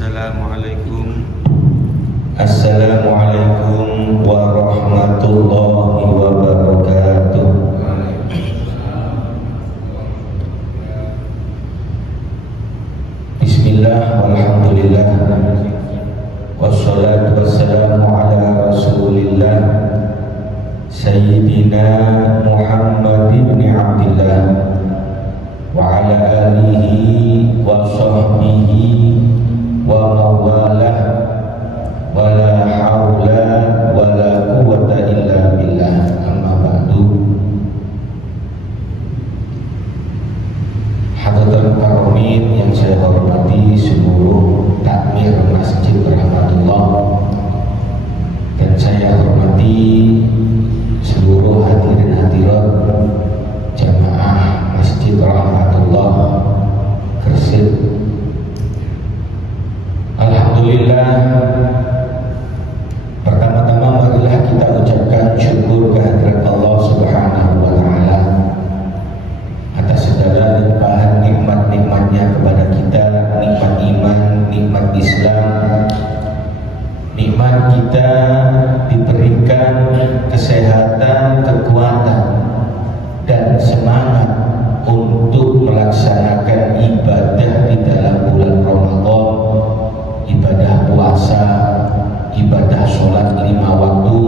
Assalamualaikum. Assalamualaikum warahmatullahi wabarakatuh. Bismillah walhamdulillah wassalatu wassalamu ala rasulillah Sayyidina Muhammad ibn Abdillah wa ala alihi wa sahbihi wa mawalah wa la hawla wa la quwwata illa billah. Amma ba'du. Hadirin karomin yang saya hormati seluruh takmir Masjid Rahmatullah, dan saya hormati seluruh hadirin hadirat jamaah Masjid Rahmatullah Gresik. Alhamdulillah, pertama-tama marilah kita ucapkan syukur kehadirat Allah Subhanahu wa Ta'ala atas segala limpahan nikmat-nikmatnya kepada kita, nikmat iman, nikmat Islam, nikmat kita diberikan kesehatan, kekuatan, dan semangat untuk melaksanakan ibadah di dalam bulan Ramadan, ibadah puasa, ibadah sholat 5 waktu,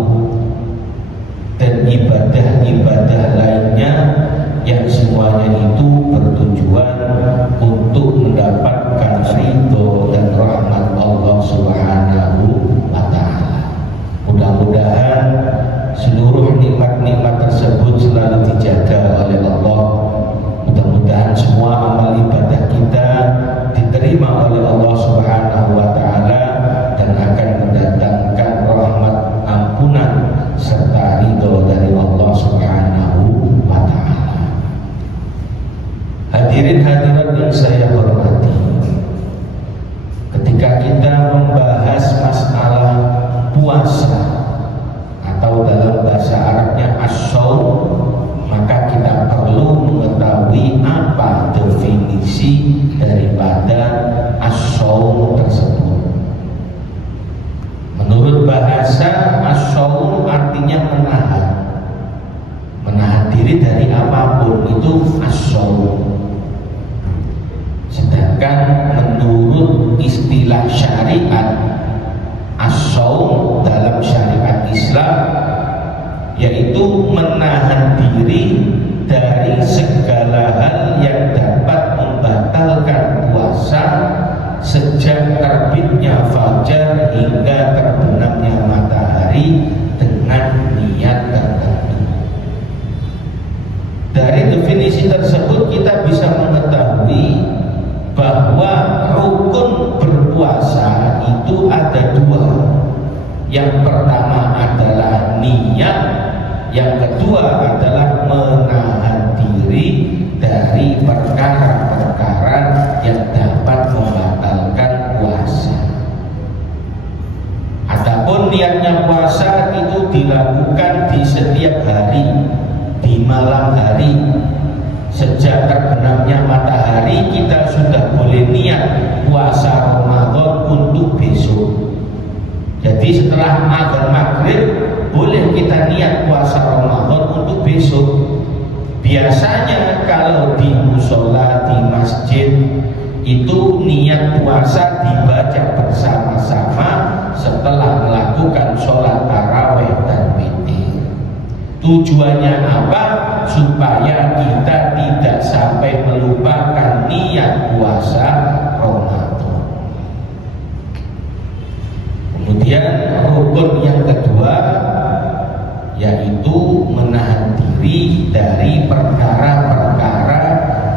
dan ibadah-ibadah lainnya yang semuanya itu bertujuan untuk mendapatkan ridho dan rahmat Allah Subhanahu wa Ta'ala. Mudah-mudahan seluruh nikmat-nikmat tersebut selalu dijaga oleh Allah. Mudah-mudahan semua amal ibadah kita diterima oleh Allah Subhanahu wa Ta'ala dan akan mendatangkan rahmat, ampunan serta ridho dari Allah Subhanahu wa Ta'ala. Hadirin hadirat yang saya hormati, ketika kita membahas masalah puasa atau dalam bahasa Arabnya as-shaum, maka kita perlu mengetahui apa definisi daripada as-shaum tersebut. Menurut bahasa, as-shaum artinya menahan diri dari apapun, itu as-shaum. Sedangkan menurut istilah syariat, as-shaum dalam syariat Islam yaitu menahan diri dari segala hal yang dapat membatalkan puasa sejak terbitnya fajar hingga terbenamnya matahari dengan niat tertentu. Dari definisi tersebut kita bisa mengetahui bahwa rukun berpuasa itu ada 2. Yang pertama adalah niat, yang kedua adalah menahan diri dari perkara-perkara yang dapat membatalkan puasa. Adapun niatnya puasa itu dilakukan di setiap hari, di malam hari. Sejak terbenamnya matahari kita sudah boleh niat puasa Ramadan untuk besok. Jadi setelah azan maghrib boleh kita niat puasa Ramadan untuk besok. Biasanya kalau di musola, di masjid, itu niat puasa dibaca bersama-sama setelah melakukan sholat tarawih dan witir. Tujuannya apa? Supaya kita tidak sampai melupakan niat puasa Ramadan. Kemudian rukun yang kedua yaitu menahan diri dari perkara-perkara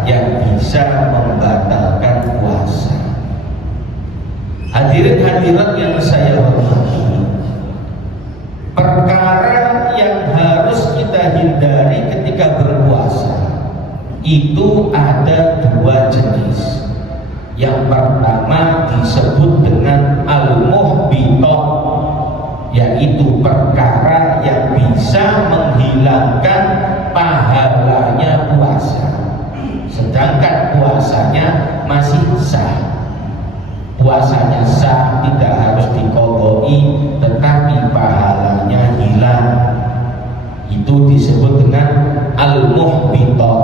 yang bisa membatalkan puasa. Hadirin hadirat yang saya hormati, perkara yang harus kita hindari ketika berpuasa itu ada 2 jenis. Yang pertama disebut dengan al-muhbithah, yaitu perkara yang bisa menghilangkan pahalanya puasa, sedangkan puasanya masih sah. puasanya sah, tidak harus diqadai, tetapi pahalanya hilang. Itu disebut dengan al-muhbitat.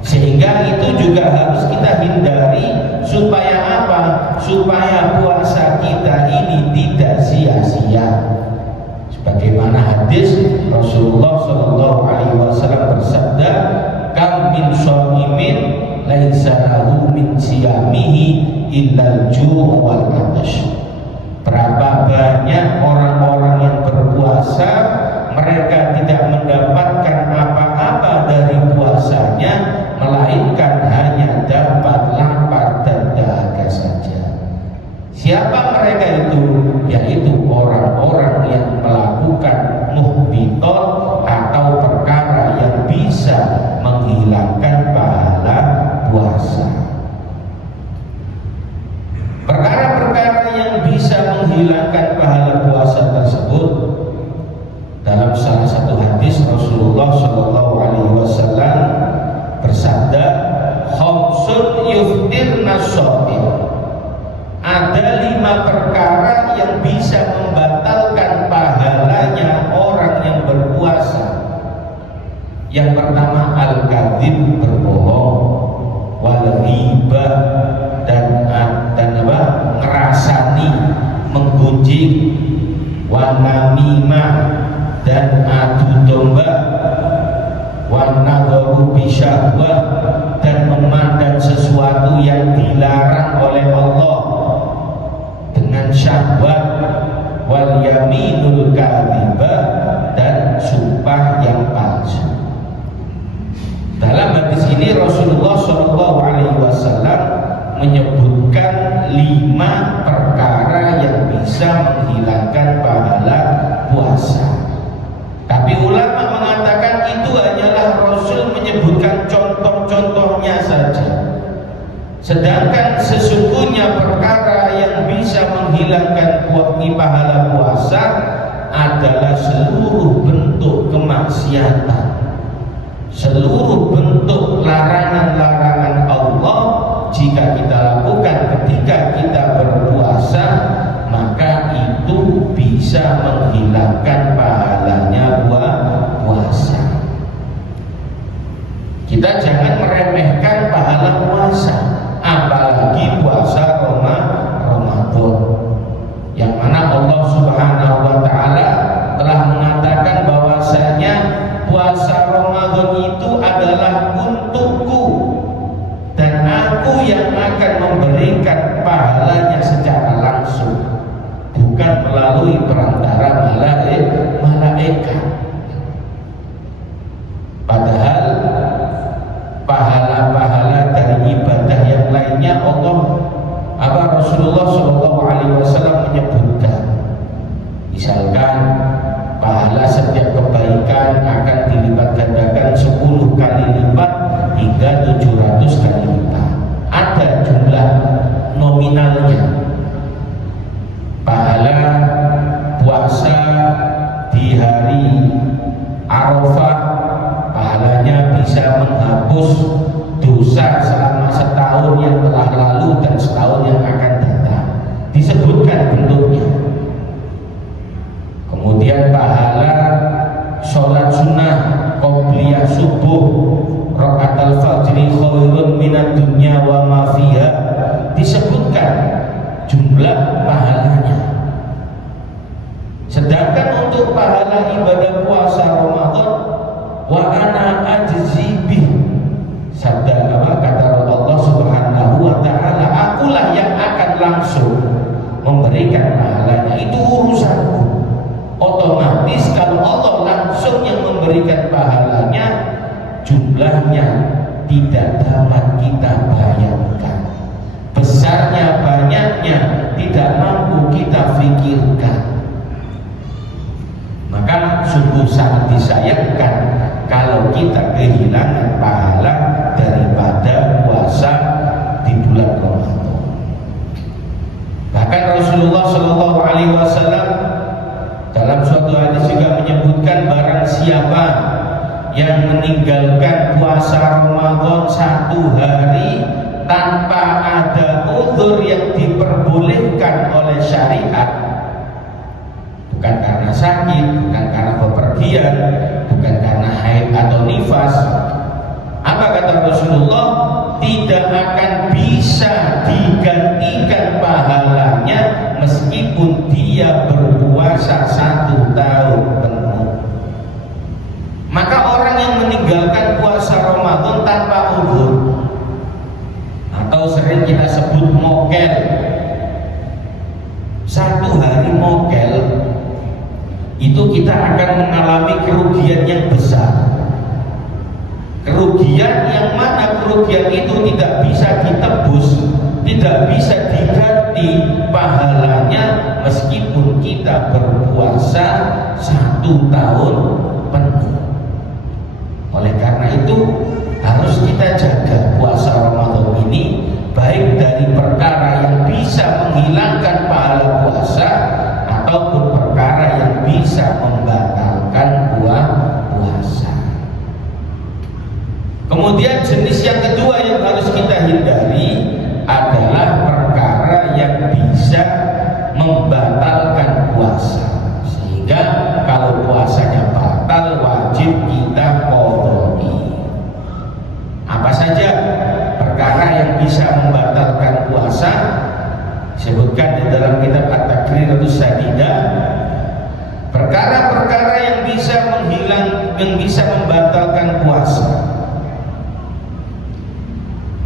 Sehingga itu juga harus kita hindari. Supaya apa? Supaya puasa kita ini tidak sia-sia. Sebagaimana hadis Rasulullah SAW bersabda, "Kam min shaimin laisa lahu min siyamihi illal ju' wal 'atash." Berapa banyak orang-orang yang berpuasa, mereka tidak mendapatkan apa-apa dari puasanya, melainkan hanya dapat lapar dan dahaga saja. Siapa mereka itu? Yaitu orang-orang yang melakukan muhbitot atau perkara yang bisa menghilangkan pahala puasa. Perkara-perkara yang bisa menghilangkan pahala puasa tersebut, dalam salah satu hadis Rasulullah SAW bersabda, "Khamsun yuftirna shaim." Ada 5 perkara yang bisa membatalkan pahalanya orang yang berpuasa. Yang pertama, al-kadzib, berbohong, wal ghibah, dan ngerasani, menggunjing, wan namimah, dan adu domba, wan nadharu bisyahwah, dan memandang sesuatu yang dilarang oleh Allah dengan syahwat, wal yaminul kadzibah, dan sumpah yang palsu. Dalam hadis ini Rasulullah SAW menyebutkan 5 perkara yang bisa menghilangkan pahala puasa. Tapi ulama mengatakan itu hanyalah Rasul menyebutkan contoh-contohnya saja. Sedangkan sesungguhnya perkara yang bisa menghilangkan pahala puasa adalah seluruh bentuk kemaksiatan, seluruh bentuk larangan-larangan Allah. Jika kita lakukan ketika kita berpuasa, maka itu bisa menghilangkan pahalanya puasa. Kita jangan meremehkan pahala puasa, apalagi puasa Ramadan, yang mana Allah Subhanahu wa Ta'ala telah mengatakan bahwasanya puasa Ramadan itu adalah untukku, dan aku yang akan memberikan pahalanya secara langsung, bukan melalui perantara malaikat. Padahal pahala-pahala dari ibadah yang lainnya Rasulullah SAW menyebutkan. Misalkan pahala setiap kebaikan akan dilipat gandakan 10 kali lipat hingga 700 kali lipat. Ada jumlah nominalnya. Pahala puasa di hari Arafah, pahalanya bisa menghapus dosa selama setahun yang telah lalu dan setahun yang akan datang. Disebutkan bentuknya. Kemudian pahala sholat sunnah qobliyah subuh, rakaatul fajri khairun minad dunya wa ma fiha, disebutkan jumlah pahalanya. Sedangkan untuk pahala ibadah puasa Ramadan, wa ana ajzi bih, sabda kata Allah Subhanahu wa Ta'ala, akulah yang akan langsung memberikan pahalanya. Itu urusanku. Otomatis kalau Allah langsung yang memberikan pahalanya, jumlahnya tidak dapat kita bayangkan. Besarnya, banyaknya tidak mampu kita pikirkan. Maka sungguh sangat disayangkan kalau kita kehilangan pahala daripada puasa di bulan Ramadan. Bahkan Rasulullah SAW dalam suatu hadis juga menyebutkan, barang siapa yang meninggalkan puasa Ramadan 1 hari tanpa ada uzur, uzur yang diperbolehkan oleh syariat, bukan karena sakit, bukan karena bepergian, bukan karena haid atau nifas, apa kata Rasulullah? Tidak akan bisa digantikan pahalanya meskipun dia berpuasa 1 tahun penuh. Maka orang yang meninggalkan puasa Ramadan tanpa uzur, atau sering kita sebut mokel, 1 hari mokel, itu kita akan mengalami kerugian yang besar. Kerugian yang mana kerugian itu tidak bisa ditebus, tidak bisa diganti pahalanya meskipun kita berpuasa 1 tahun penuh. Oleh karena itu harus kita jaga puasa Ramadan ini, baik dari perkara yang bisa menghilangkan pahala puasa ataupun perkara yang bisa membatalkan puasa. Kemudian jenis yang kedua yang harus kita hindari adalah perkara yang bisa membatalkan puasa, sehingga kalau puasanya batal wajib kita qadha. Apa saja perkara yang bisa membatalkan puasa? Disebutkan di dalam kitab At-Taqriratus Sadidah, perkara-perkara yang bisa membatalkan puasa.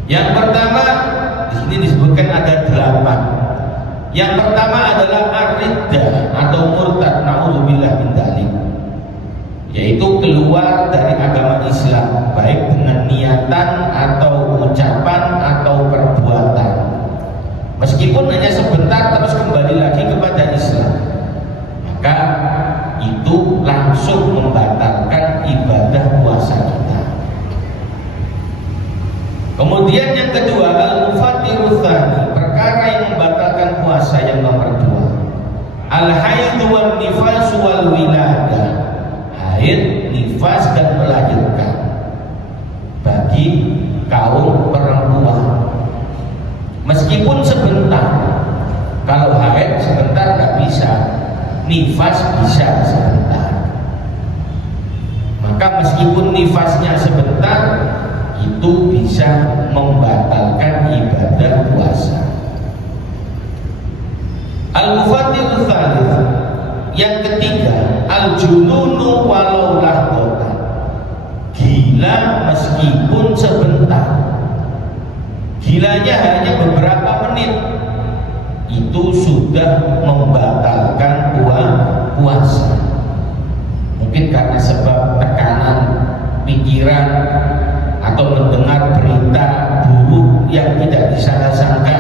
Yang pertama di sini disebutkan ada 8. Yang pertama adalah ar-riddah atau murtad, naudzubillah min dzalik, yaitu keluar dari agama Islam, baik dengan niatan atau ucapan atau perbuatan. Meskipun hanya sebentar terus kembali lagi kepada Islam, maka itu langsung membatalkan ibadah puasa kita. Kemudian yang kedua, al-mufattiru tsani, perkara yang membatalkan puasa yang nomor 2, al-haid wal nifas wal wiladah, haid, nifas dan melahirkan bagi kaum perempuan. Meskipun sebentar, kalau haid sebentar nggak bisa, nifas bisa sebentar. Maka meskipun nifasnya sebentar, itu bisa membatalkan ibadah puasa. Al-mufattiru tsalits, yang ketiga, al-jununu walau lahdatan, gila meskipun sebentar. Gilanya hanya beberapa menit, itu sudah membatalkan puasa. Mungkin karena sebab tekanan pikiran atau mendengar berita buruk yang tidak disangka-sangka,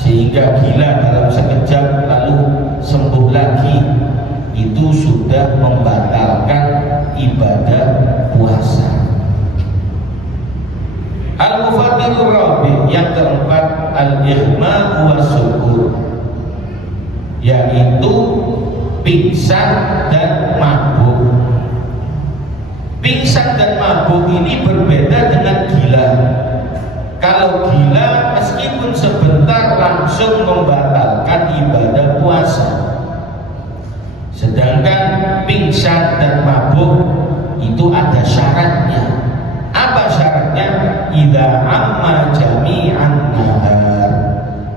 sehingga gila dalam sekejap lalu sembuh lagi, itu sudah membatalkan ibadah puasa. Al-mufattirur rabi', yang keempat, al-ighma wa sukur, yaitu pingsan dan mabuk. Pingsan dan mabuk ini berbeda dengan gila. Kalau gila meskipun sebentar langsung membatalkan ibadah puasa, sedangkan pingsan dan mabuk itu ada syaratnya. Apa syaratnya? Idza amma jami'an nahar,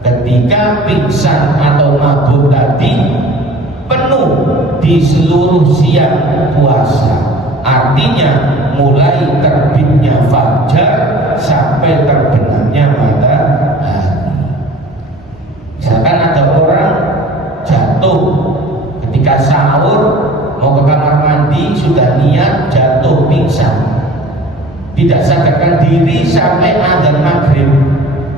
ketika pingsan atau mabuk tadi penuh di seluruh siang puasa. Artinya mulai terbitnya fajar sampai terbenamnya matahari. Misalkan ada orang jatuh ketika sahur, mau ke kamar mandi, sudah niat jatuh pingsan, tidak sadarkan diri sampai adzan maghrib,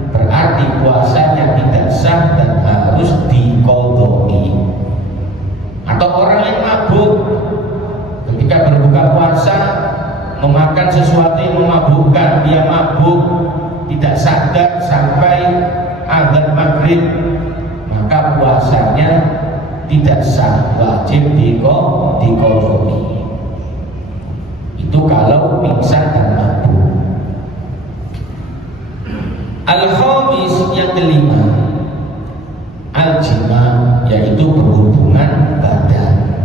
berarti puasanya tidak sah dan harus diqadha. Atau orang yang mabuk ketika berbuka puasa, memakan sesuatu yang memabukkan, dia mabuk tidak sadar sampai adzan maghrib, maka puasanya tidak sah, wajib diqadha. Itu kalau pingsan dan mabuk. Al-khamis, yang yang kelima, al-jima, yaitu berhubungan badan.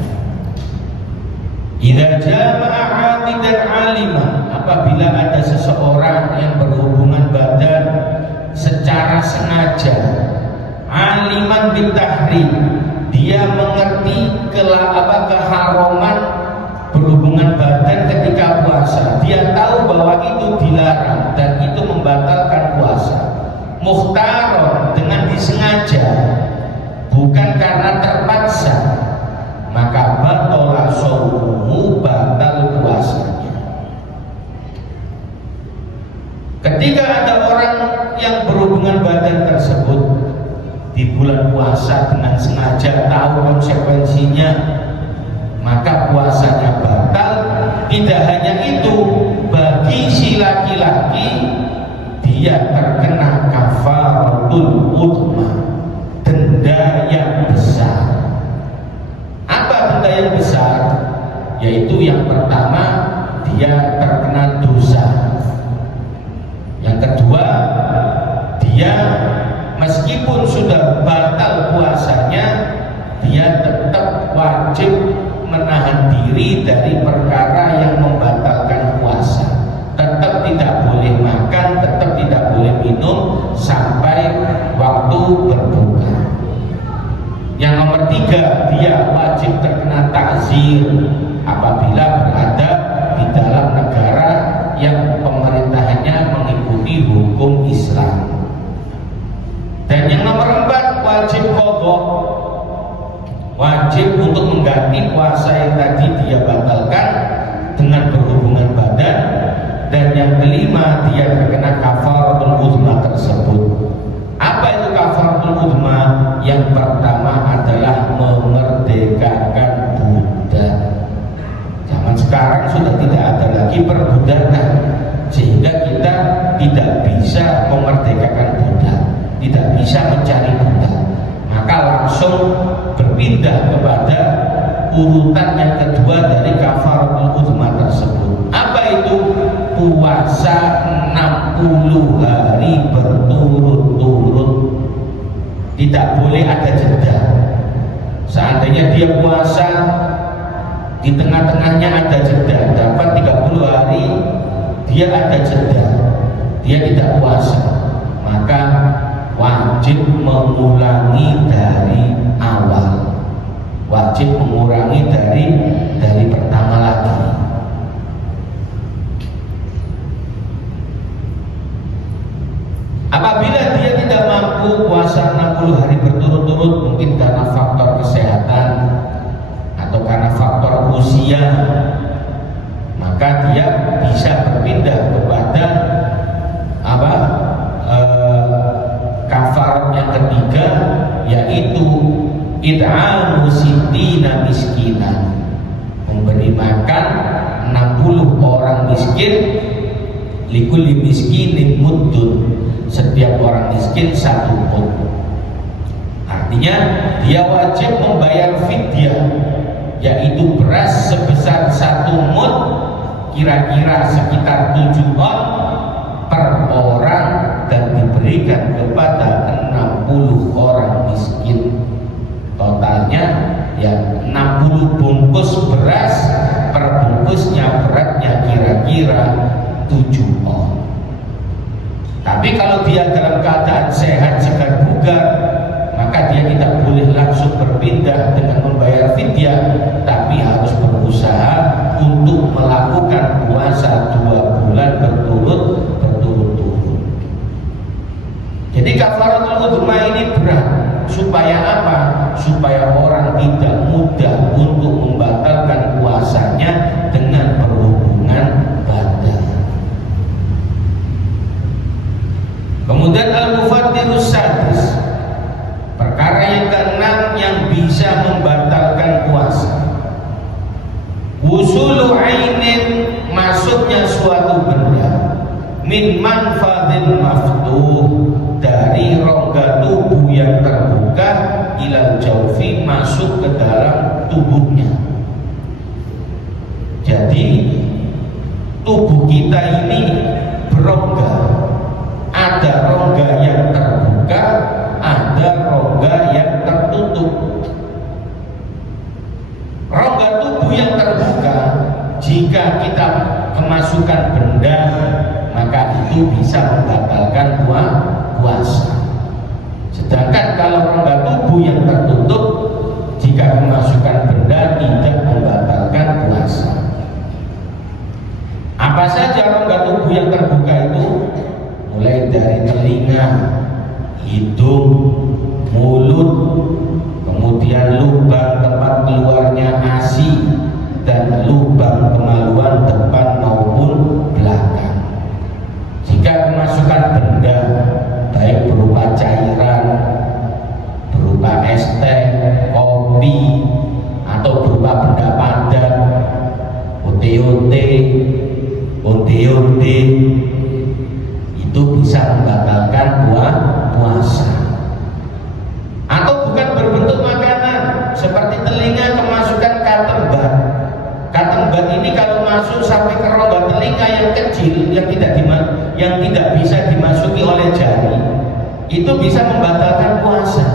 Idza jama'a 'amidan 'alima, apabila ada seseorang yang berhubungan badan secara sengaja, 'aliman bitahrim, dia mengerti keharaman berhubungan badan ketika puasa, dia tahu bahwa itu dilarang dan itu membatalkan puasa. Mukhtaron, dengan disengaja, bukan karena terpaksa, maka batalah shaumuhu, batal puasanya. Ketika ada orang yang berhubungan badan tersebut di bulan puasa dengan sengaja, tahu konsekuensinya, maka puasanya batal. Tidak hanya itu, bagi si laki-laki dia terkena kafaratul uzma, denda yang besar. Apa denda yang besar? Yaitu yang pertama, dia terkena dosa. Yang kedua, dia meskipun sudah batal puasanya, dia tetap wajib menahan diri dari perkara yang membatalkan puasa. Tetap tidak boleh makan, tetap tidak boleh minum sampai waktu berbuka. Yang nomor tiga, dia wajib terkena takzir apabila berada di dalam negara yang pemerintahannya mengikuti hukum Islam. Dan yang nomor empat, wajib qadha, wajib untuk mengganti puasa yang tadi dia batalkan dengan berhubungan badan. Dan yang kelima, dia terkena kafaratul uzma tersebut. Apa itu kafaratul uzma? Yang pertama adalah memerdekakan budak. Zaman sekarang sudah tidak ada lagi perbudakan, sehingga kita tidak bisa memerdekakan budak, tidak bisa mencari budak. Maka langsung berpindah kepada urutan yang kedua dari kafaratul uzma tersebut. Apa itu? Puasa 60 hari berturut-turut, tidak boleh ada jeda. Seandainya dia puasa, di tengah-tengahnya ada jeda, dapat 30 hari, dia ada jeda, dia tidak puasa, maka wajib mengulangi dari awal, wajib mengurangi dari pertama lagi. Apabila dia tidak mampu puasa 60 hari berturut-turut, mungkin karena faktor kesehatan atau karena faktor usia, maka dia bisa berpindah kepada kafarat yang ketiga, yaitu id'amu sittina miskinan, memberi makan 60 orang miskin, likulli miskinin muddun, setiap orang miskin 1 mud. Artinya dia wajib membayar fidyah, yaitu beras sebesar 1 mud, kira-kira sekitar 7 on per orang, dan diberikan kepada 60 orang miskin. Totalnya ya 60 bungkus beras, per bungkusnya beratnya kira-kira 7 on. Tapi kalau dia dalam keadaan sehat, segar bugar, maka dia tidak boleh langsung berpindah dengan membayar fidyah, tapi harus berusaha untuk melakukan puasa 2 bulan berturut-turut. Jadi kafaratul uzma ini berat. Supaya apa? Supaya orang tidak mudah untuk membatalkan puasanya dengan berhubungan badan. Kemudian al-mufattirus sadis, perkara yang keenam yang bisa membatalkan puasa. Wusulu ainin, masuknya suatu benda, min manfadin maftuh, dari rongga tubuh yang terbuka, ilal jaufi, masuk ke dalam tubuhnya. Jadi tubuh kita ini berongga, ada rongga yang terbuka bisa membatalkan puasa. Sedangkan kalau rongga tubuh yang tertutup, jika kemasukan benda tidak membatalkan puasa. Apa saja rongga tubuh yang terbuka itu? Mulai dari telinga, hidung, mulut, kemudian lubang tempat keluarnya ASI, dan lubang kemaluan depan maupun belakang. Jika kemasukan benda baik berupa cairan, berupa es teh, kopi, atau berupa benda padat, ote-ote, onde-onde, itu bisa membatalkan puasa. Atau bukan berbentuk makanan, seperti telinga kemasukan cotton bud. Cotton bud ini kalau masuk sampai ke rongga telinga yang kecil yang tidak bisa dimasuki oleh jari, itu bisa membatalkan puasa.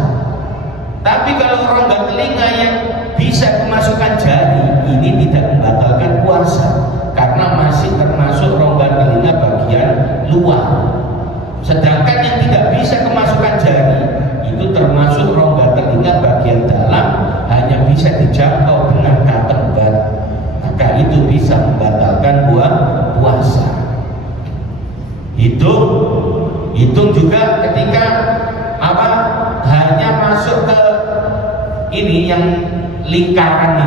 Tapi kalau rongga telinga yang bisa kemasukan jari, ini tidak membatalkan puasa karena masih termasuk rongga telinga bagian luar. Sedangkan yang tidak bisa kemasukan jari itu termasuk rongga telinga bagian dalam, hanya bisa dijangkau dengan cotton bud, maka itu bisa membatalkan puasa. Hidung juga ketika hanya masuk ke ini yang lingkaran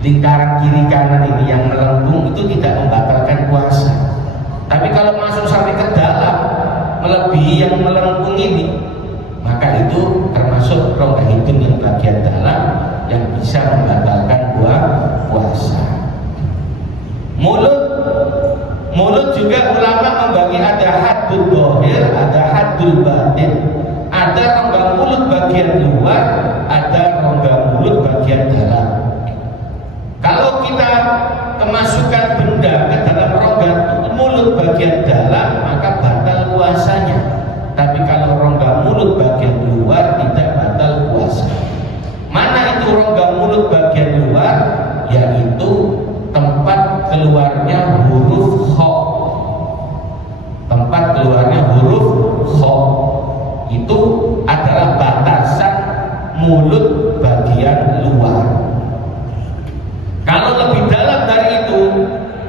kiri kanan ini yang melengkung, itu tidak membatalkan puasa. Tapi kalau masuk sampai ke dalam melebihi yang melengkung ini, maka itu termasuk rongga hidung yang bagian dalam yang bisa membatalkan puasa. Mulut juga ulama membagi ada haddul dhahir, ada haddul batin. Ada rongga mulut bagian luar, ada rongga mulut bagian dalam. Kalau kita kemasukan benda ke dalam rongga mulut bagian dalam, maka batal puasanya. Tapi kalau rongga mulut bagian luar, tidak batal puasa. Mana itu rongga mulut bagian luar? Yaitu tempat keluarnya huruf kha. Tempat keluarnya huruf kha itu adalah batasan mulut bagian luar. Kalau lebih dalam dari itu,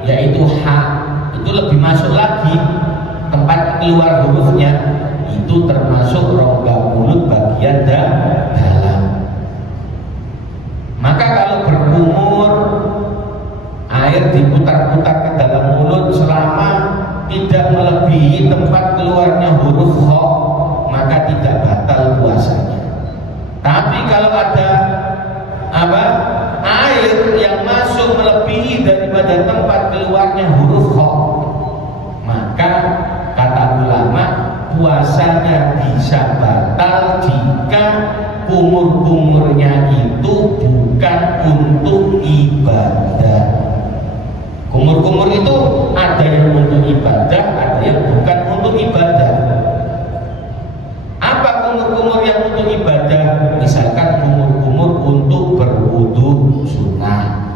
yaitu ha, itu lebih masuk lagi tempat keluar hurufnya, itu termasuk rongga mulut bagian dalam. Maka kalau berkumur, air diputar-putar ke dalam mulut selama tidak melebihi tempat keluarnya huruf kha, maka tidak batal puasanya. Tapi kalau ada air yang masuk melebihi daripada tempat keluarnya huruf kha, maka kata ulama puasanya bisa batal jika kumur-kumurnya itu bukan untuk ibadah. Kumur-kumur itu ada yang untuk ibadah, ada yang bukan untuk ibadah. Apa kumur-kumur yang untuk ibadah? Misalkan kumur-kumur untuk berwudu sunnah.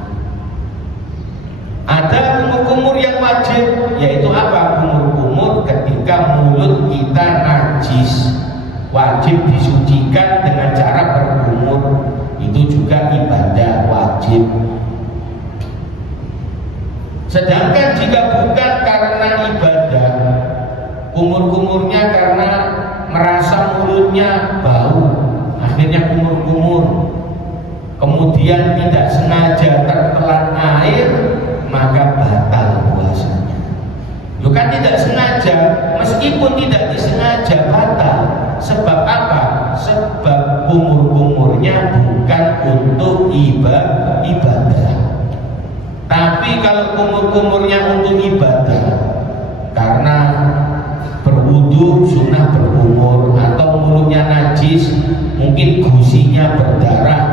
Ada kumur-kumur yang wajib, yaitu apa? Kumur-kumur ketika mulut kita najis, wajib disucikan dengan cara berkumur. Itu juga ibadah wajib. Sedangkan jika bukan karena ibadah, kumur-kumurnya karena merasa mulutnya bau, akhirnya kumur-kumur, kemudian tidak sengaja tertelan air, maka batal puasanya. Lu kan tidak sengaja, meskipun tidak disengaja batal. Sebab apa? Sebab kumur-kumurnya bukan untuk ibadah. Tapi kalau kumur-kumurnya untuk ibadah, karena berwudu sunnah berkumur, atau mulutnya najis, mungkin gusinya berdarah,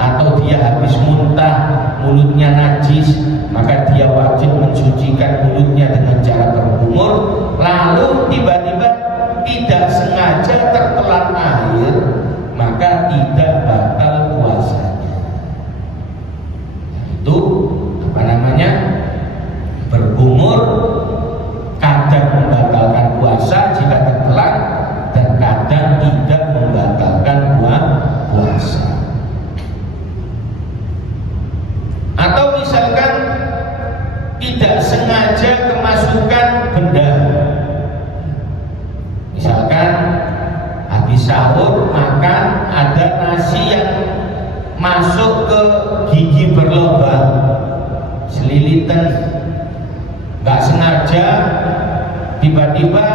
atau dia habis muntah mulutnya najis, maka dia wajib mensucikan mulutnya dengan cara berkumur. Lalu tiba-tiba tidak sengaja tertelan air, maka tidak batal puasanya. Itu berkumur kadang membatalkan maka tidak membatalkan puasa. Atau misalkan tidak sengaja kemasukan benda, misalkan habis sahur makan ada nasi yang masuk ke gigi berlubang, selilitan, nggak sengaja tiba-tiba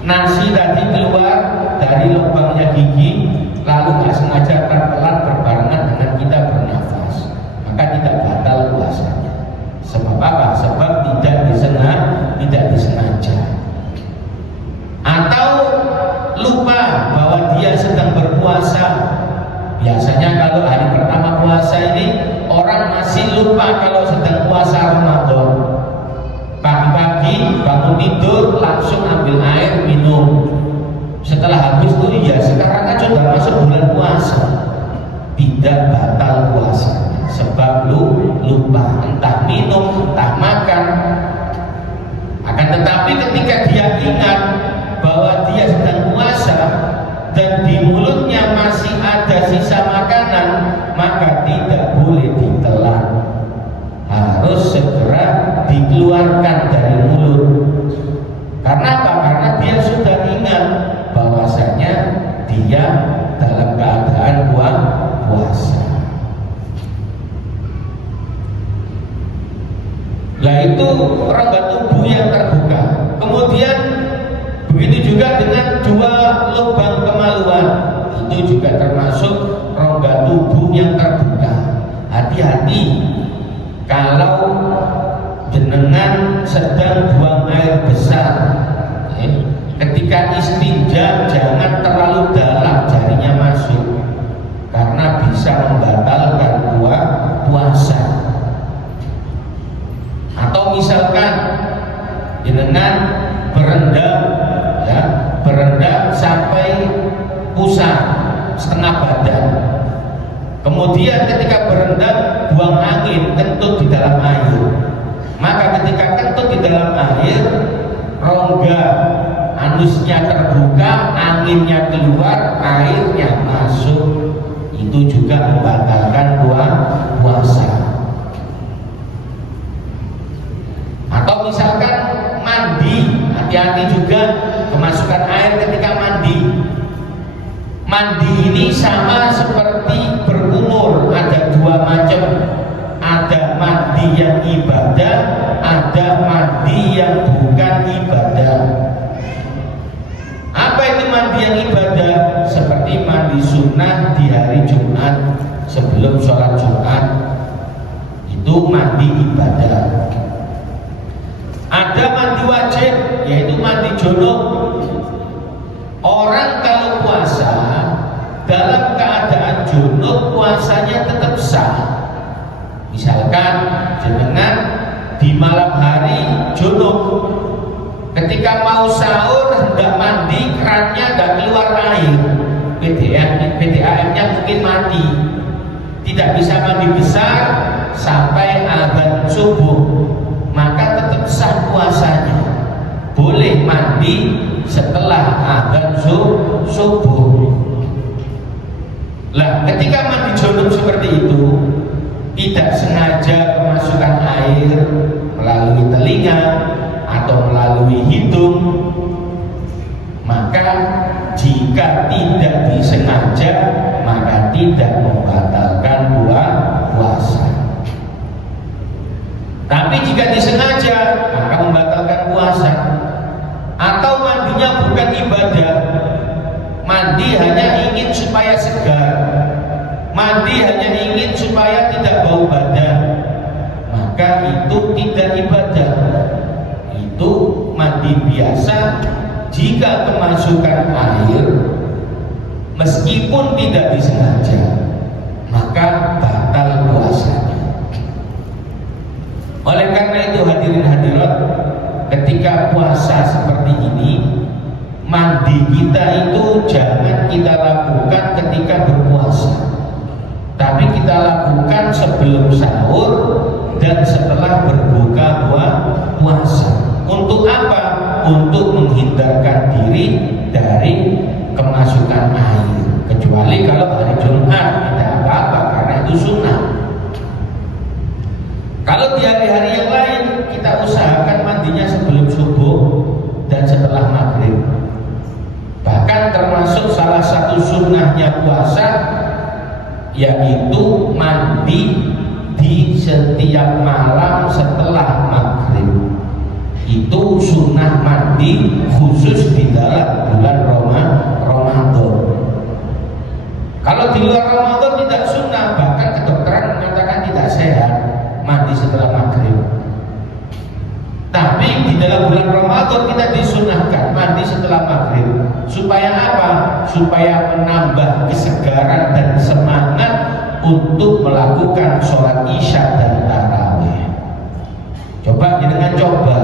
nasi tadi keluar dari lubangnya gigi, lalu nggak sengaja terpelan berbarengan dengan kita bernafas, maka tidak batal puasanya. Sebab apa? Sebab tidak disengaja. Atau lupa bahwa dia sedang berpuasa. Biasanya kalau hari pertama puasa ini orang masih lupa kalau sedang puasa Ramadan. Pagi-pagi bangun tidur langsung ambil air minum. Setelah habis itu ya sekarang kan sudah masuk bulan puasa. Tidak batal puasanya sebab lupa, entah minum entah makan. Akan tetapi ketika dia ingat bahwa dia sedang puasa dan di mulutnya masih ada sisa makanan, maka tidak boleh ditelan, harus segera dikeluarkan dari mulut. Karena apa? Karena dia sudah ingat bahwasanya dia dalam keadaan puasa. Lah itu rongga tubuh yang terbuka. Kemudian begitu juga dengan dua lubang kemaluan, itu juga termasuk rongga tubuh yang terbuka. Hati-hati kalau jenengan sedang buang air besar, ketika istinja jangan terlalu dalam jarinya masuk, karena bisa membatalkan puasa. Atau misalkan jenengan berendam sampai pusat setengah badan, kemudian ketika berendam buang angin, kentut di dalam air, maka ketika kentut di dalam air, rongga anusnya terbuka, anginnya keluar, airnya masuk, itu juga membatalkan puasa. Atau misalkan mandi, hati-hati juga kemasukan air ketika mandi. Mandi ini sama seperti berumur, ada dua macam. Ada mandi yang ibadah, ada mandi yang bukan ibadah. Apa itu mandi yang ibadah? Seperti mandi sunnah di hari Jumat sebelum sholat Jumat, itu mandi ibadah. Ada mandi wajib, yaitu mandi junub. Orang kalau puasa dalam keadaan junub, puasanya tetap sah. Misalkan jenengan di malam hari junub, ketika mau sahur hendak mandi, kerannya nggak keluar air, PDAM-nya mungkin mati, tidak bisa mandi besar sampai azan subuh, maka tetap sah puasanya. Boleh mandi setelah azan subuh. Lah, ketika mandi junub seperti itu, tidak sengaja kemasukan air melalui telinga atau melalui hidung, maka jika tidak disengaja, maka tidak membatalkan puasa. Tapi jika disengaja, maka membatalkan puasa. Atau mandinya bukan ibadah, mandi hanya ingin supaya segar, mandi hanya ingin supaya tidak bau badan, maka itu tidak ibadah, itu mandi biasa. Jika kemasukan air meskipun tidak disengaja, maka batal puasanya. Oleh karena itu hadirin hadirat, ketika puasa seperti ini, mandi kita itu jangan kita lakukan ketika berpuasa, tapi kita lakukan sebelum sahur dan setelah berbuka puasa. Untuk apa? Untuk menghindarkan diri dari memasukkan air, kecuali kalau hari Jumat tidak apa-apa karena itu sunnah. Kalau di hari-hari yang lain kita usahakan mandinya sebelum subuh dan setelah maghrib. Bahkan termasuk salah satu sunnahnya puasa yaitu mandi di setiap malam setelah maghrib. Itu sunnah mandi khusus di dalam bulan Ramadan. Kalau di luar Ramadan tidak sunnah, bahkan kedokteran mengatakan tidak sehat mandi setelah maghrib. Tapi di dalam bulan Ramadan kita disunahkan mandi setelah maghrib. Supaya apa? Supaya menambah kesegaran dan semangat untuk melakukan sholat isya dan tarawih. Coba dengan coba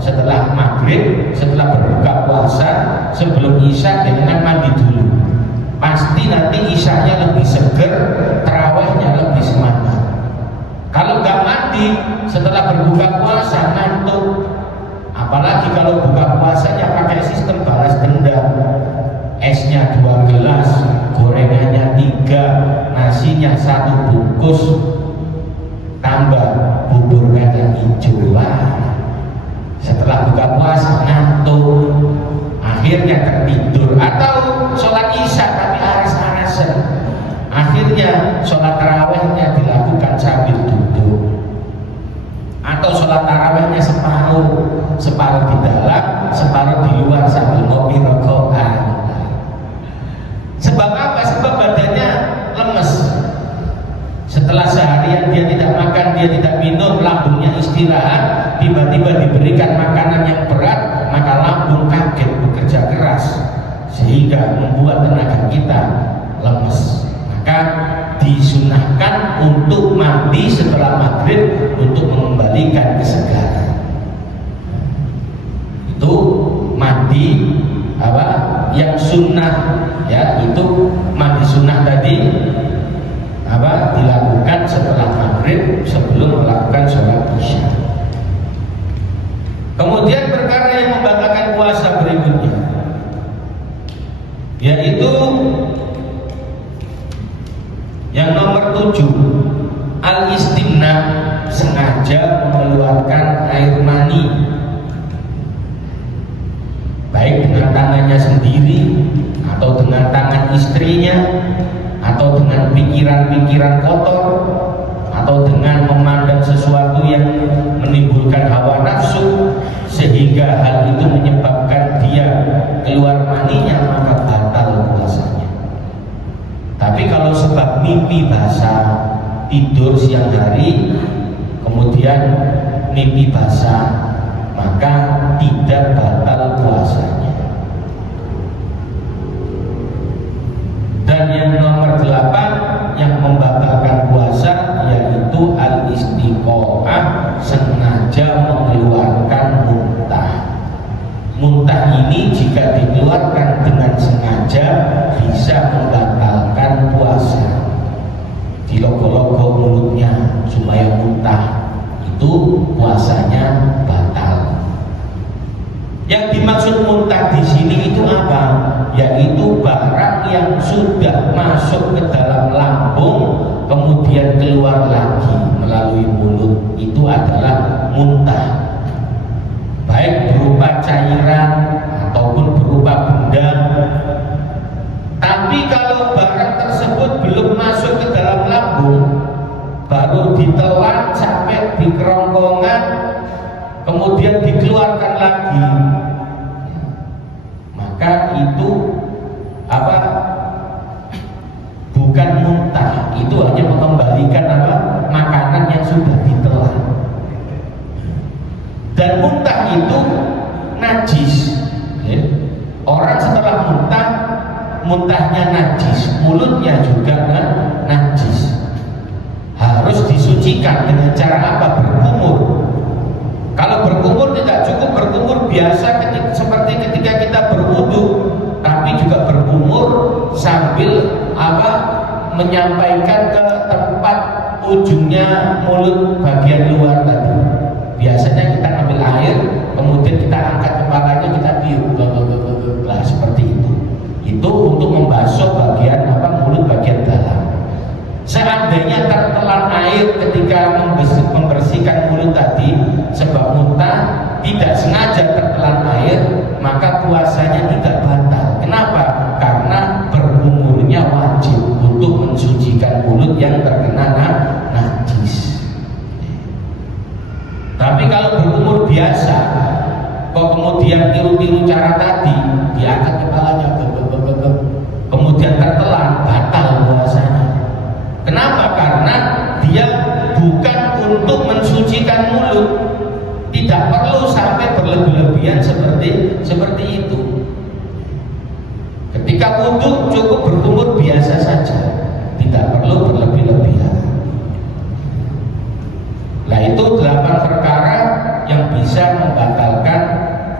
setelah maghrib, setelah berbuka puasa, sebelum isya dengan mandi dulu. Pasti nanti isyanya lebih seger, tarawihnya lebih semangat. Kalau nggak mandi setelah berbuka puasa ngantuk. Apalagi kalau buka puasanya pakai sistem balas dendam. Esnya 2 gelas, gorengannya 3, nasinya 1 bungkus, tambah bubur kacang hijau. Setelah buka puasa ngantuk, akhirnya tertidur atau sholat isya tapi aras-arasan. Akhirnya sholat tarawihnya dilakukan sambil duduk, atau sholat tarawihnya separuh di dalam, separuh di luar sambil ngopi rokokan. Sebab apa? Sebab badannya lemes. Setelah seharian dia tidak makan, dia tidak minum, lambungnya istirahat, tiba-tiba diberikan makanan yang berat, maka lambung kaget bekerja keras sehingga membuat tenaga kita lemes. Maka disunahkan untuk mandi setelah maghrib untuk mengembalikan kesegaran. Itu mandi apa yang sunnah, ya, itu mandi sunnah tadi apa dilakukan setelah maghrib sebelum melakukan sholat isya. Kemudian perkara yang membatalkan puasa berikutnya yaitu yang nomor 7, al-istimna, sengaja mengeluarkan air mani, baik dengan tangannya sendiri atau dengan tangan istrinya, atau dengan pikiran-pikiran kotor, atau dengan memandang sesuatu yang menimbulkan hawa nafsu sehingga hal itu menyebabkan dia keluar maninya, maka batal puasanya. Tapi kalau sebab mimpi basah, tidur siang hari kemudian mimpi basah, maka tidak batal puasanya. Dan yang nomor 8 yang membatalkan puasa yaitu al-istiqoah, sengaja mengeluarkan muntah. Muntah ini jika dikeluarkan dengan sengaja bisa membatalkan puasa. Dilogo-logo mulutnya supaya muntah, itu puasanya batal. Yang dimaksud muntah di sini itu apa? Yaitu barang yang sudah masuk ke dalam lambung kemudian keluar lagi melalui mulut, itu adalah muntah. Baik berupa cairan ataupun berupa benda. Tapi kalau barang tersebut belum masuk ke dalam lambung, baru ditelan sampai di kerongkongan, kemudian dikeluarkan lagi, maka itu apa? Bukan muntah, itu hanya mengembalikan apa? Makanan yang sudah ditelan. Dan muntah itu najis, ya. Orang setelah muntah, muntahnya najis, mulutnya juga najis. Harus disucikan dengan cara apa? Berkumur. Kalau berkumur tidak cukup berkumur biasa seperti ketika kita berwudu, tapi juga berkumur sambil apa? Menyampaikan ke tempat ujungnya mulut bagian luar tadi. Biasanya kita ambil air, kemudian kita angkat kepalanya, kita tiup, seperti itu. Itu untuk termasuk bagian mulut bagian dalam. Seandainya tertelan air ketika membersihkan mulut tadi sebab muntah, tidak sengaja tertelan air, maka puasanya tidak batal. Kenapa? Karena berkumurnya wajib untuk mensucikan mulut yang terkena najis. Tapi kalau berkumur biasa, kok kemudian tiru-tiru cara tadi, diangkat kepalanya, kemudian tertelan, batal puasanya. Kenapa? Karena dia bukan untuk mensucikan mulut, tidak perlu sampai berlebih-lebihan seperti itu. Ketika wudhu cukup berkumur biasa saja, tidak perlu berlebih-lebihan. Nah, itu 8 perkara yang bisa membatalkan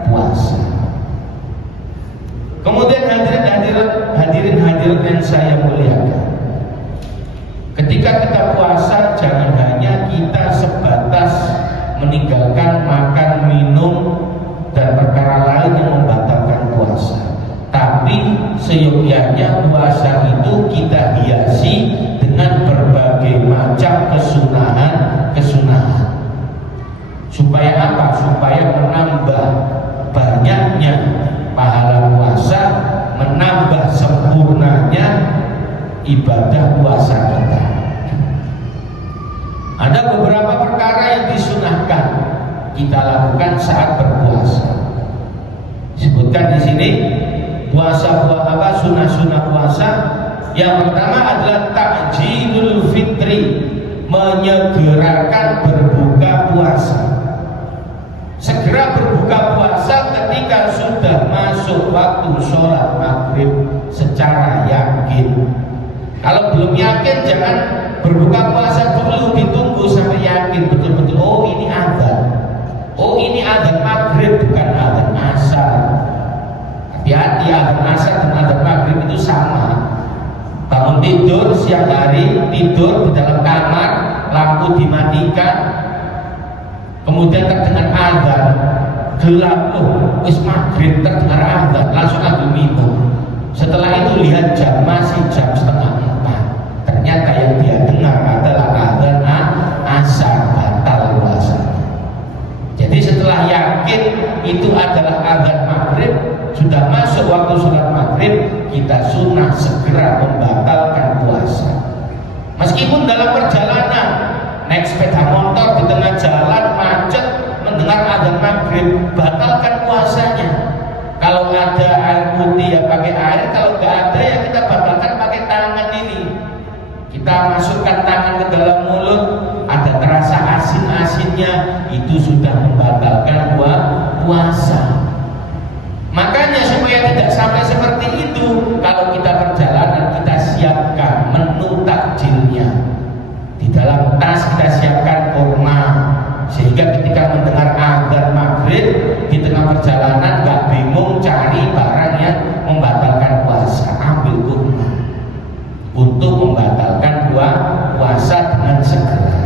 puasa. Kemudian hadirin yang saya muliakan, ketika kita puasa jangan hanya kita sebatas meninggalkan makan, minum, dan perkara lain yang membatalkan puasa, tapi seyogyanya puasa itu kita hiasi dengan berbagai macam kesunahan. Supaya apa? Supaya menambah banyaknya pahala puasa, menambah sempurnanya ibadah puasa kita. Ada beberapa perkara yang disunahkan kita lakukan saat berpuasa. Disebutkan di sini sunah-sunah puasa. Yang pertama adalah takjilul fitri, menyegerakan berbuka puasa. Segera berbuka puasa ketika sudah masuk waktu sholat maghrib secara yakin. Kalau belum yakin jangan berbuka puasa dulu, ditunggu sampai yakin betul-betul. Oh ini adzan maghrib bukan adzan asar. Hati-hati, adzan asar dan adzan maghrib itu sama. Bangun tidur siang hari, tidur di dalam kamar, lampu dimatikan, kemudian terdengar adzan, gelap, wis maghrib, terdengar adzan, langsung ambil minum. Setelah itu lihat jam, masih jam 3:30. Ternyata yang dia dengar adalah adzan asar, batal puasanya. Jadi setelah yakin itu adalah adzan maghrib, sudah masuk waktu sholat maghrib, kita sunnah segera membatalkan puasa. Meskipun dalam perjalanan naik sepeda motor di tengah jalan macet, mendengar adzan maghrib, batalkan puasanya. Kalau ada air putih ya pakai air, kalau nggak ada ya kita batalkan pakai tangan ini. Kita masukkan tangan ke dalam mulut, ada terasa asin-asinnya, itu sudah membatalkan puasa. Makanya supaya tidak sampai seperti itu, kalau kita perjalanan kita siapkan menu takjilnya. Di dalam tas kita siapkan kurma, sehingga ketika mendengar adzan maghrib di tengah perjalanan gak bingung cari barang yang membatalkan puasa, ambil kurma untuk membatalkan puasa dengan segera.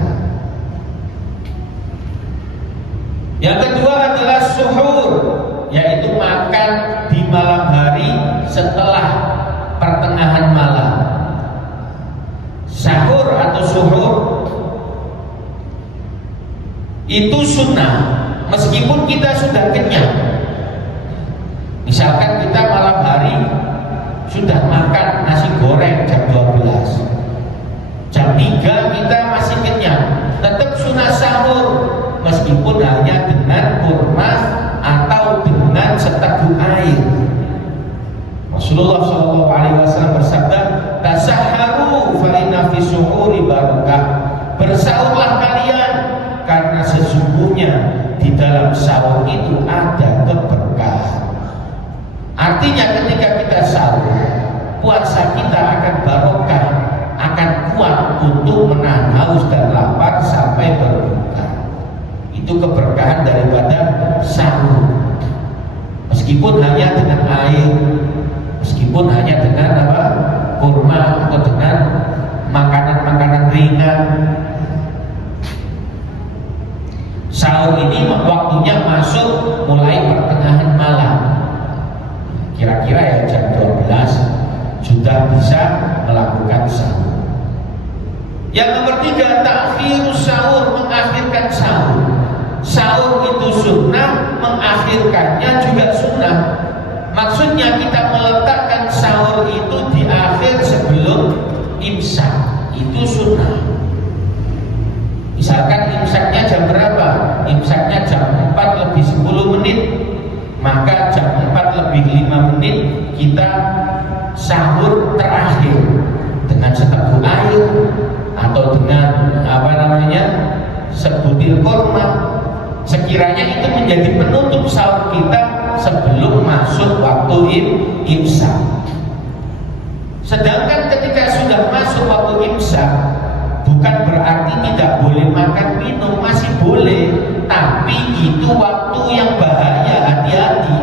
Yang kedua adalah suhur, yaitu makan di malam hari setelah pertengahan malam. Sahur atau suhur itu sunnah meskipun kita sudah kenyang. Misalkan kita malam hari sudah makan nasi goreng jam 12, jam 3 kita masih kenyang, tetap sunnah sahur meskipun hanya dengan kurma atau dengan seteguk air. Rasulullah SAW bersabda, "Tasahharu fa inna fi suhuri barakah." Bersahurlah kalian karena sesungguhnya di dalam sahur itu ada keberkahan. Artinya ketika kita sahur, puasa kita akan barokah, akan kuat untuk menahan haus dan lapar sampai berbuka. Itu keberkahan daripada sahur. Meskipun hanya dengan air, meskipun hanya dengan kurma atau dengan makanan-makanan ringan. Sahur ini waktunya masuk mulai pertengahan malam. Kira-kira ya jam 12 sudah melakukan sahur. Yang nomor 3, takhirus sahur, mengakhirkan sahur. Sahur itu sunnah, mengakhirkannya juga sunnah. Maksudnya kita meletakkan sahur itu di akhir sebelum imsak, itu sunnah. Misalkan imsaknya jam berapa? Imsaknya jam 4 lebih 10 menit, maka jam 4 lebih 5 menit kita sahur terakhir dengan seteguk air atau dengan sebutir kurma. Sekiranya itu menjadi penutup sahur kita sebelum masuk waktu imsak. Sedangkan ketika sudah masuk waktu imsak, bukan berarti tidak boleh makan minum, masih boleh, tapi itu waktu yang bahaya, hati-hati.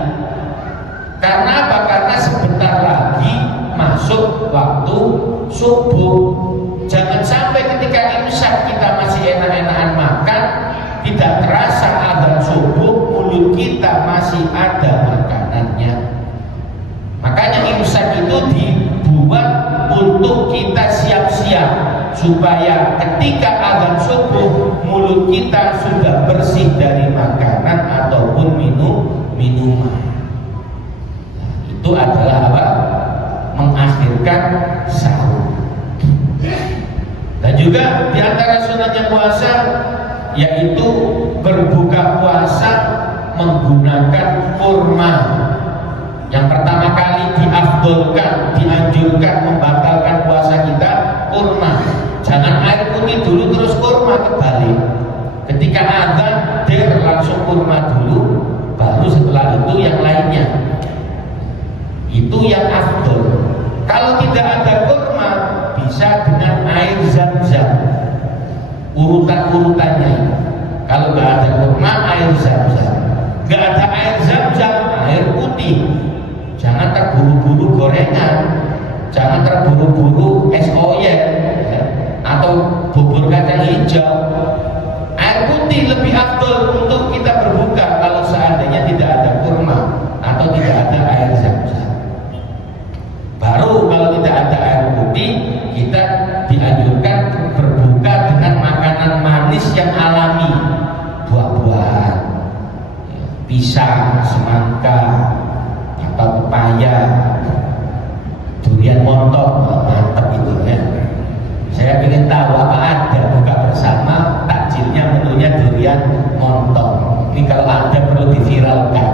Karena apa? Karena sebentar lagi masuk waktu subuh. Jangan sampai ketika imsak kita masih enak-enakan makan, tidak terasa azan subuh, mulut kita masih ada makanannya. Makanya imsak itu dibuat untuk kita siap-siap, supaya ketika azan subuh mulut kita sudah bersih dari makanan ataupun minuman. Itu adalah apa? Mengakhirkan sahur. Dan juga di antara sunatnya puasa yaitu berbuka puasa menggunakan kurma. Yang pertama kali diafdolkan, dianjurkan membatalkan puasa kita, kurma. Jangan air putih dulu terus kurma, kebalik. Ketika azan langsung kurma dulu, baru setelah itu yang lainnya. Itu yang afdol. Kalau tidak ada kurma, bisa dengan air zam-zam. Urutan-urutannya. Kalau nggak ada kurma, air zam-zam. Nggak ada air zam-zam, air putih. Jangan terburu-buru gorengan, jangan terburu-buru es oyen atau bubur kacang hijau. Air putih lebih afdol untuk kita berbuka kalau seandainya tidak ada kurma atau tidak ada air zam-zam. Baru kalau tidak ada air putih, kita dianjurkan berbuka dengan makanan manis yang alami, buah-buahan, pisang, semangka, atau pepaya, durian montong, mantap itu ya. Saya ingin tahu apa ada buka bersama takjilnya menunya durian montong. Ini kalau ada perlu diviralkan.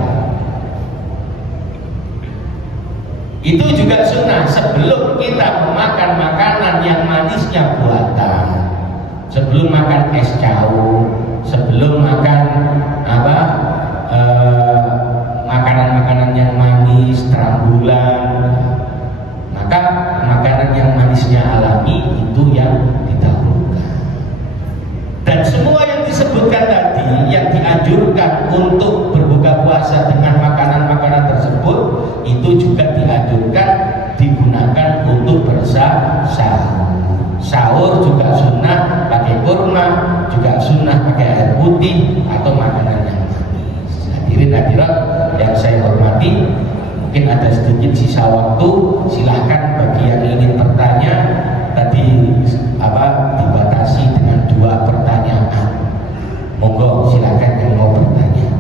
Itu juga sunnah sebelum kita memakan makanan yang manisnya buatan, sebelum makan es cawu, sebelum makan makanan-makanan yang manis, terang bulan, maka makanan yang manisnya alami itu yang didahulukan. Dan semua yang disebutkan tadi yang dianjurkan untuk berbuka puasa dengan makanan-makanan tersebut itu juga dianjurkan digunakan untuk bersahur. Sahur juga sunnah pakai kurma, juga sunnah pakai air putih atau makanan yang manis. Hadirin hadirat yang saya hormati, mungkin ada sedikit sisa waktu, silahkan bagi yang ingin bertanya. Tadi dibatasi dengan 2 pertanyaan. Monggo silahkan yang mau bertanya.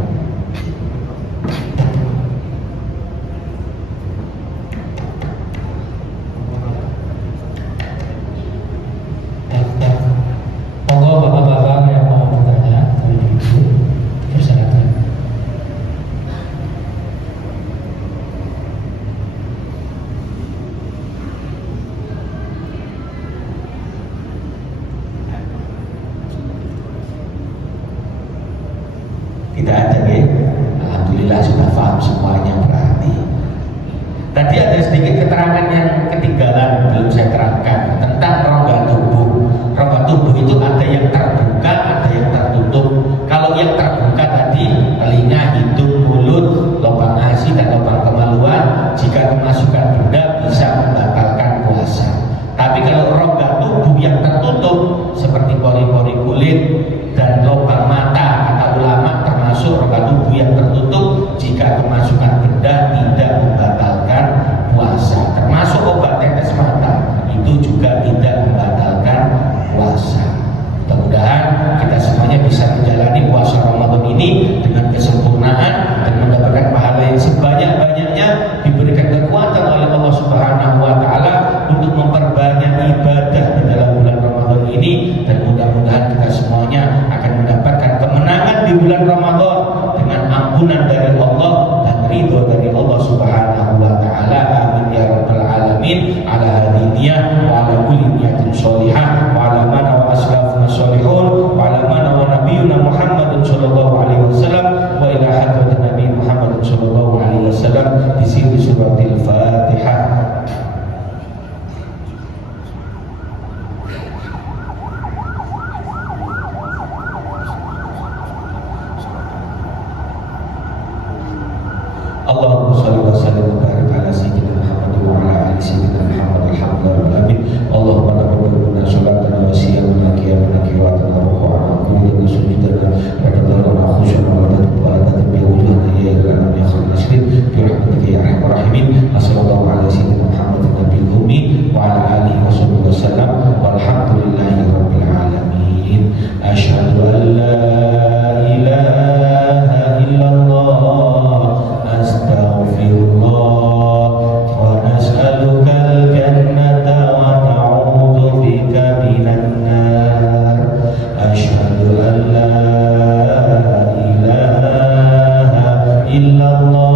Monggo bapak-bapak yang mau bertanya, ibu-ibu, silakan. Tidak ada ya. Alhamdulillah sudah paham semuanya berarti. Tadi ada sedikit keterangan yang ketinggalan belum saya terangkan tentang rongga tubuh. Rongga tubuh itu ada yang terbuka, ada yang tertutup. Kalau yang terbuka tadi telinga, hidung, mulut, lubang asi dan lubang kemaluan, jika kemasukan benda bisa membatalkan puasa. Tapi kalau rongga tubuh yang tertutup seperti pori-pori kulit dan lubang mata, kata ulama termasuk rongga tubuh yang tertutup, jika kemasukan benda tidak membatalkan puasa. Termasuk obat tetes mata itu alamin ala hadiniyah wa ala kulli niyatin sholihah wa ala mana wa aslafuna sholihun wa ala mana wa nabiyuna Muhammadun sallallahu alaihi wasallam wa ila hadratin Nabi Muhammadun sallallahu alaihi wasallam di sini suratil Fatihah. Allahumma shalli wa sallim wa barik ala sayyidina Muhammad wa ala ali sayyidina Muhammad alhamdulillah amin. Allahumma taqabbal sholatana wa siyamana qiyamana qiyamatana ruku'ana wa sujudana wa tadarruna khusyu'ana wa tadabburana bi wujuhina ya ilahi ya khair nasrin bi rahmatika ya arhamar rahimin. Sallallahu ala sayyidina Muhammad nabiyil ummi wa ala alihi wa sahbihi wasallam walhamdulillahi rabbil alamin. Asyhadu an la ilaha illallah astaghfirullah wa nas'alukal jannata wa na'udzu bika minan nar. Asyhadu an la ilaha illallah